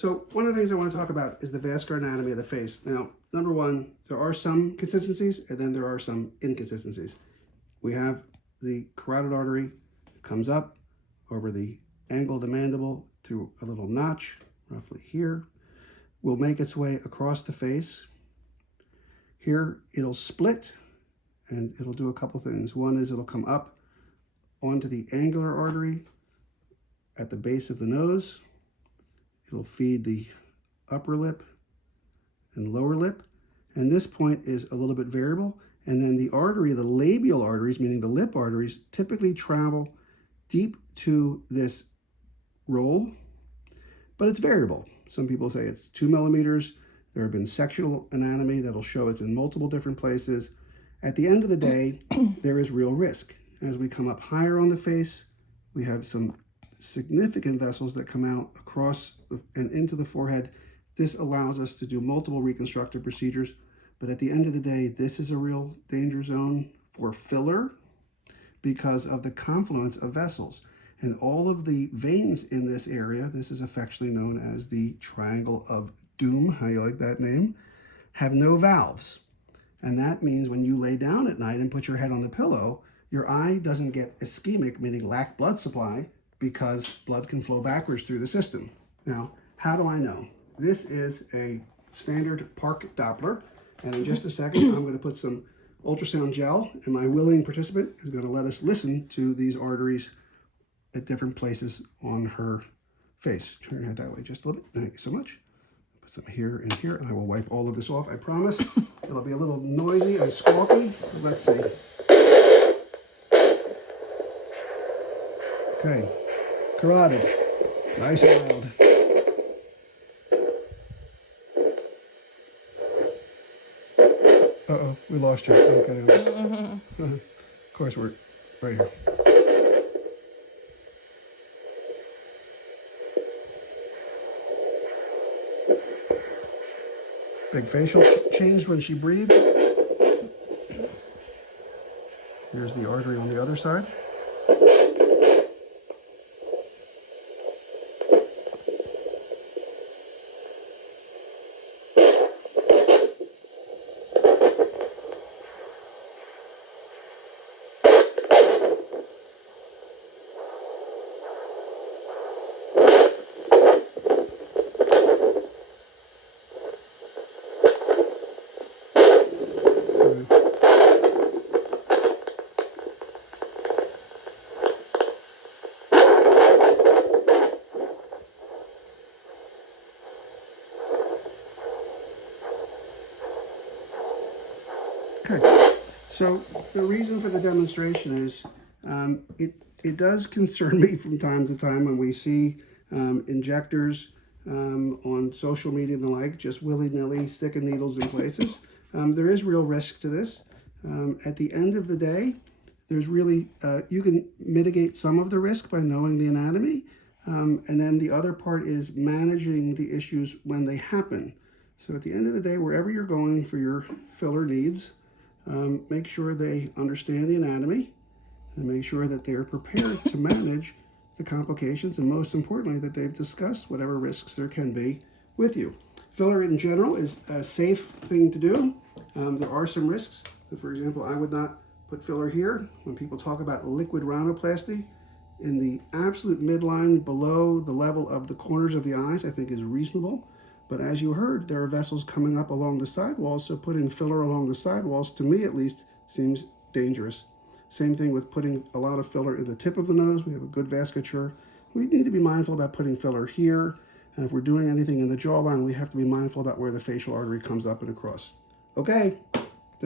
So one of the things I want to talk about is the vascular anatomy of the face. Now, number one, there are some consistencies and then there are some inconsistencies. We have the carotid artery comes up over the angle of the mandible through a little notch, roughly here. Will make its way across the face. Here it'll split and it'll do a couple things. One is it'll come up onto the angular artery at the base of the nose. It'll feed the upper lip and lower lip. And this point is a little bit variable. And then the artery, the labial arteries, meaning the lip arteries, typically travel deep to this roll, but it's variable. Some people say it's 2 millimeters. There have been sectional anatomy that'll show it's in multiple different places. At the end of the day, there is real risk. As we come up higher on the face, we have some significant vessels that come out across and into the forehead. This allows us to do multiple reconstructive procedures. But at the end of the day, this is a real danger zone for filler because of the confluence of vessels. And all of the veins in this area, this is affectionately known as the Triangle of Doom, how you like that name, have no valves. And that means when you lay down at night and put your head on the pillow, your eye doesn't get ischemic, meaning lack blood supply, because blood can flow backwards through the system. Now, how do I know? This is a standard Park Doppler. And in just a second, I'm going to put some ultrasound gel, and my willing participant is going to let us listen to these arteries at different places on her face. Turn your head that way just a little bit. Thank you so much. Put some here and here, and I will wipe all of this off, I promise. It'll be a little noisy and squawky. Let's see. Okay. Carotid. Nice and loud. Uh-oh, we lost you. Okay. Of course, we're right here. Big facial changed when she breathed. Here's the artery on the other side. Okay, so the reason for the demonstration is it does concern me from time to time when we see injectors on social media and the like, just willy-nilly sticking needles in places. There is real risk to this. At the end of the day, there's really, you can mitigate some of the risk by knowing the anatomy. And then the other part is managing the issues when they happen. So at the end of the day, wherever you're going for your filler needs, make sure they understand the anatomy and make sure that they're prepared to manage the complications, and most importantly, that they've discussed whatever risks there can be with you. Filler in general is a safe thing to do. There are some risks. For example, I would not put filler here. When people talk about liquid rhinoplasty, in the absolute midline below the level of the corners of the eyes, I think is reasonable. But as you heard, there are vessels coming up along the sidewalls, so putting filler along the sidewalls, to me at least, seems dangerous. Same thing with putting a lot of filler in the tip of the nose. We have a good vasculature. We need to be mindful about putting filler here. And if we're doing anything in the jawline, we have to be mindful about where the facial artery comes up and across. Okay.